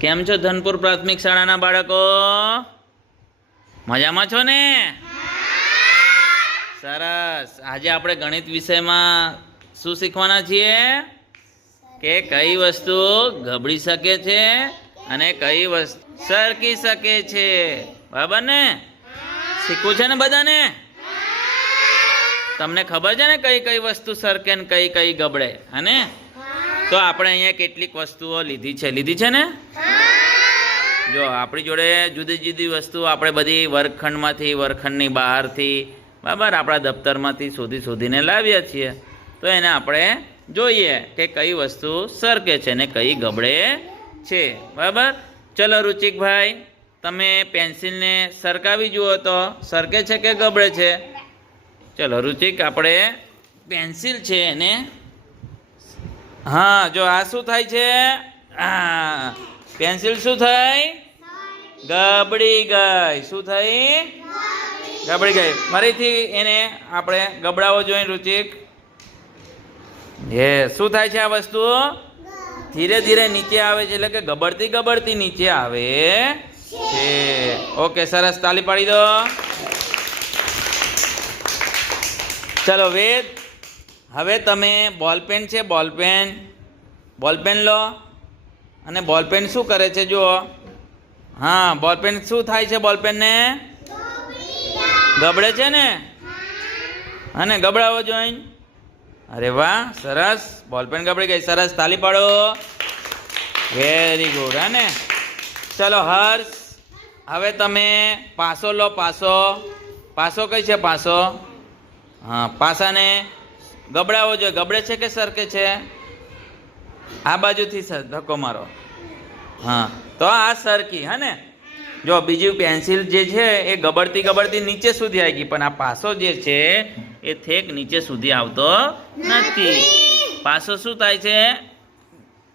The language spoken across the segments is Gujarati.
કેમ છો ધનપુર પ્રાથમિક શાળાના બાળકો? મજામાં છો ને? સરસ. આજે આપણે ગણિત વિષયમાં શું શીખવાના છીએ? કે કઈ વસ્તુ ગબડી શકે છે અને કઈ વસ્તુ સરકી શકે છે. બરાબર ને? શીખવું છે ને બધાને? તમને ખબર છે ને કઈ કઈ વસ્તુ સરકે ને કઈ કઈ ગબડે? હને તો આપણે અહીંયા કેટલીક વસ્તુઓ લીધી છે. લીધી છે ને? જો, આપણી જોડે જુદી જુદી વસ્તુ આપણે બધી વર્ગખંડમાંથી, વર્ગખંડની બહારથી, બરાબર, આપણા દફતરમાંથી શોધી શોધીને લાવીએ છીએ. તો એને આપણે જોઈએ કે કઈ વસ્તુ સરકે છે ને કઈ ગબડે છે. બરાબર? ચલો, રુચિકભાઈ, તમે પેન્સિલને સરકાવી જુઓ તો સરકે છે કે ગબડે છે? ચલો, રુચિક, આપણે પેન્સિલ છે એને હા, જો, આ શું થાય છે? આ પેન્સિલ શું થઈ? ગબડી ગઈ. શું થઈ? ગબડી ગઈ. ફરીથી એને આપણે ગબડાવો જોઈએ રુચિક. હે શું થાય છે આ વસ્તુ? ધીરે ધીરે નીચે આવે છે. એટલે કે ગબડતી ગબડતી નીચે આવે છે. ઓકે સરસ. તાલી પાડી દો. ચલો, વેદ. હવે તમે બોલપેન છે, બોલપેન. બોલપેન લો. અને બોલપેન શું કરે છે, જુઓ. હા બોલપેન શું થાય છે બોલપેનને ગબડે છે ને? અને ગબડાવો જોઈન. અરે વાહ, સરસ. બોલપેન ગબડી ગઈ. સરસ, તાલી પાડો. વેરી ગુડ હા ને? ચલો, હર્ષ. હવે તમે પાસો લો, પાસો. પાસો કઈ છે, પાસો? હા, પાસાને ગબડાવો જોઈએ. ગબડે છે કે સરકે છે? આ બાજુથી સર ધક્કો મારો. હા તો આ સરકી હા ને? જો બીજી પેન્સિલ જે છે એ ગબડતી ગબડતી નીચે સુધી આવી ગઈ પણ આ પાસો જે છે એ થેક નીચે સુધી આવતો નથી. પાસો શું થાય છે?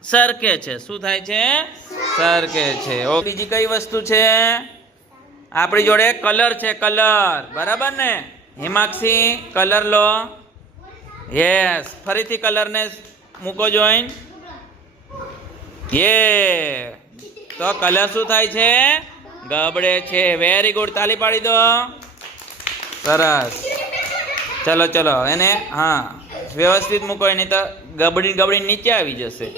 સરકે છે. શું થાય છે? સરકે છે. ઓ બીજી કઈ વસ્તુ છે? આપણી જોડે કલર છે કલર. બરાબર ને? હિમાક્ષી કલર લો. યસ ફરીથી કલરને મૂકો જોઈન. યે. તો કલર શું થાય છે? ગબડે છે. વેરી ગુડ તાલી પાડી દો. સરસ. ચલો ચલો. એને, હા, વ્યવસ્થિત મૂકો. એની તો ગબડી ગબડી નીચે આવી જશે.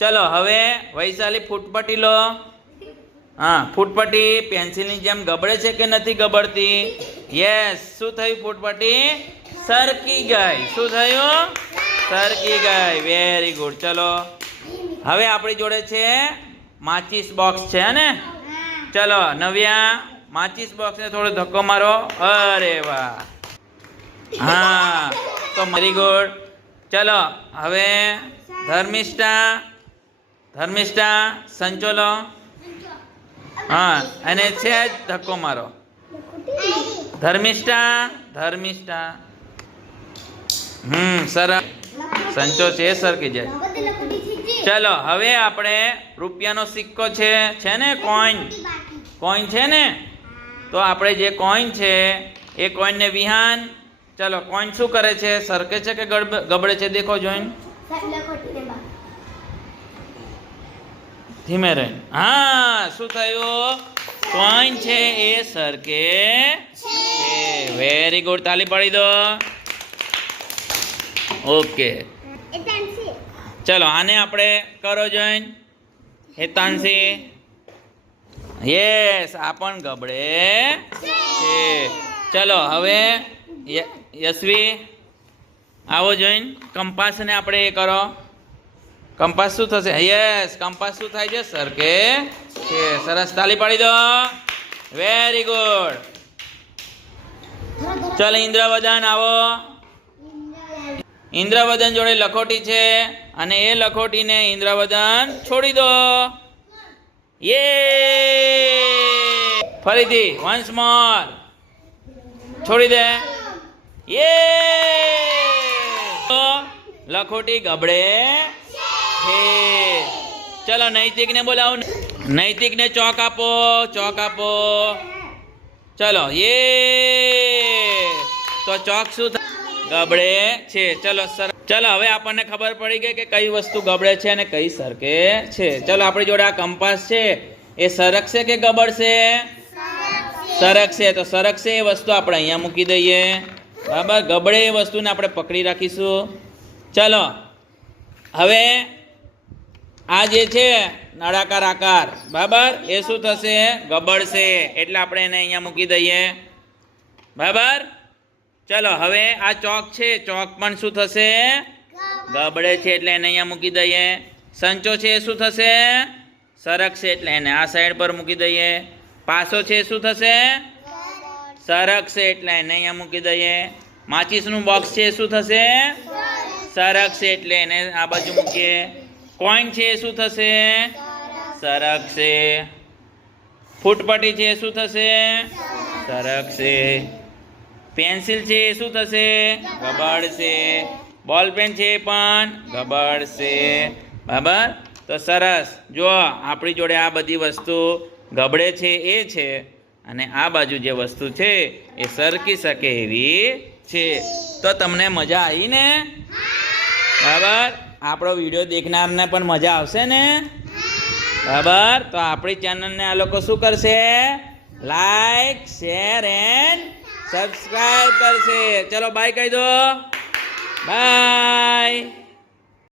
ચલો, હવે વૈશાલી ફૂટપટ્ટી લો. હા, ફૂટપટ્ટી પેન્સિલની જેમ ગબડે છે કે નથી ગબડતી? યસ શું થયું ફૂટપટ્ટી? સરકી ગઈ. શું થયું? સરકી ગઈ. વેરી ગુડ ચલો. હવે આપણી જોડે છે માચીસ બોક્સ છે ને? ચલો, નવ્યા, માચીસ બોક્સને થોડો ધક્કો મારો. અરે વાહ. હા, તો વેરી ગુડ ચલો, હવે ધર્મિષ્ઠા ધર્મિષ્ઠા, સંચોલો. હા અને છે જ ધક્કો મારો. ધર્મિષ્ઠા ધર્મિષ્ઠા. હમ, સર, સંચો છે એ સરકી જાય ચલો, હવે આપણે રૂપિયાનો સિક્કો છે છે ને કોઈન કોઈન છે ને? તો આપણે જે કોઈન છે, એ કોઈનને વિહાન. ચલો કોઈન શું કરે છે? સરકે છે કે ગબડે છે? દેખો, જોઈન. ધીમે રહી હા, શું થયું? કોઈન છે, એ સરકે વેરી ગુડ તાલી પાડી દો. ઓકે ચલો, આને આપણે કરો જોઈન. હેતાંશી. યસ, આ પણ ગબડે. છે ચલો, હવે યશવી, આવો જોઈન. કંપાસને આપણે એ કરો. કંપાસ શું થશે? યસ, કંપાસ શું થાય છે? સરકે છે, સરસ, તાલી પાડી દો. Very good. ચલો, ઇન્દ્રવદન, આવો. ઇન્દ્રવદન જોડે લખોટી છે અને એ લખોટીને ઇન્દ્રવદન છોડી દો. યે! ફરીથી વન્સ મોર છોડી દે. યે! લખોટી ગબડે હે ચલો નૈતિકને બોલાવો. નૈતિકને ચોક આપો ચોક આપો. ચલો, યે! તો ચોક શું થાય ગબડે છે. ચલો, સર. ચલો, હવે આપણને ખબર પડી ગઈ કે કઈ વસ્તુ ગબડે છે અને કઈ સરકે છે. ચલો, આપણી જોડે આ કંપાસ છે. એ સરકશે કે ગબડશે? સરકશે. તો સરકશે એ વસ્તુ આપણે અહીંયા મૂકી દઈએ. બરાબર? ગબડે એ વસ્તુને આપણે પકડી રાખીશું. ચલો, હવે આ જે છે, નળાકાર આકાર. બરાબર? એ શું થશે? ગબડશે. એટલે આપણે એને અહીંયા મૂકી દઈએ. બરાબર? ચલો, હવે આ ચોક છે, ચોક પણ શું થશે? ગબડે છે એટલે એને અહીંયા મૂકી દઈએ. સંચો છે શું થશે? સરકશે એટલે એને આ સાઈડ પર મૂકી દઈએ. પાસો છે શું થશે? સરકશે એટલે એને અહીંયા મૂકી દઈએ. માચીસનું બોક્સ છે શું થશે? સરકશે એટલે એને આ બાજુ મૂકીએ. કોઈન છે શું થશે? સરકશે ફૂટપટ્ટી છે શું થશે? સરકશે પેન્સિલ છે એ શું થશે? ગબડશે. બોલ પેન છે એ પણ ગબડશે. બરાબર? તો સરસ. જો આપણી જોડે આ બધી વસ્તુ ગબડે છે, એ છે, અને આ બાજુ જે વસ્તુ છે, એ સરકી શકે એવી છે. તો તમને મજા આવી ને બરાબર? આપણો વીડિયો દેખનારને પણ મજા આવશે ને? બરાબર? તો આપણી ચેનલને આ લોકો શું કરશે? લાઈક, શેર, એન્ડ સબસ્ક્રાઇબ કરશે. ચલો બાય કહી દો. બાય